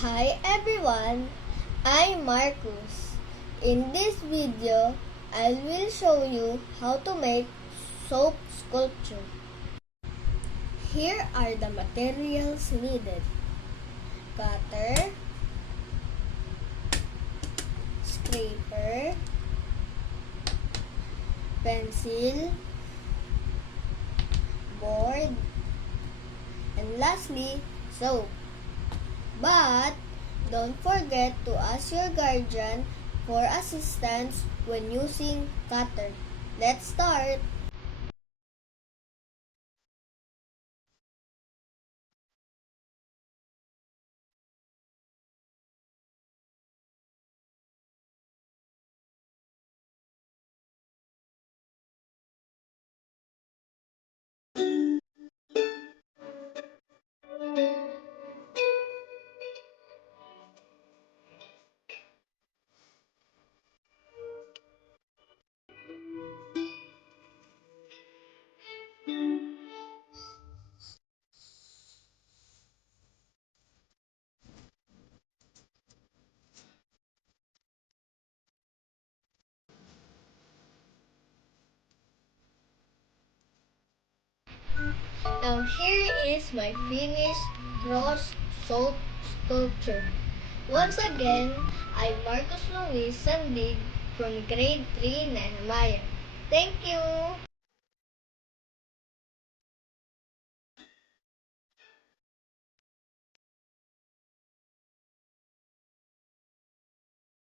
Hi everyone, I'm Marcus. In this video, I will show you how to make soap sculpture. Here are the materials needed. Cutter, scraper, pencil, board, and lastly, soap. But don't forget to ask your guardian for assistance when using cutter. Let's start! Now here is my finished cross soap sculpture. Once again, I'm Marcos Luis Sandig from Grade 3 Nehemiah. Thank you!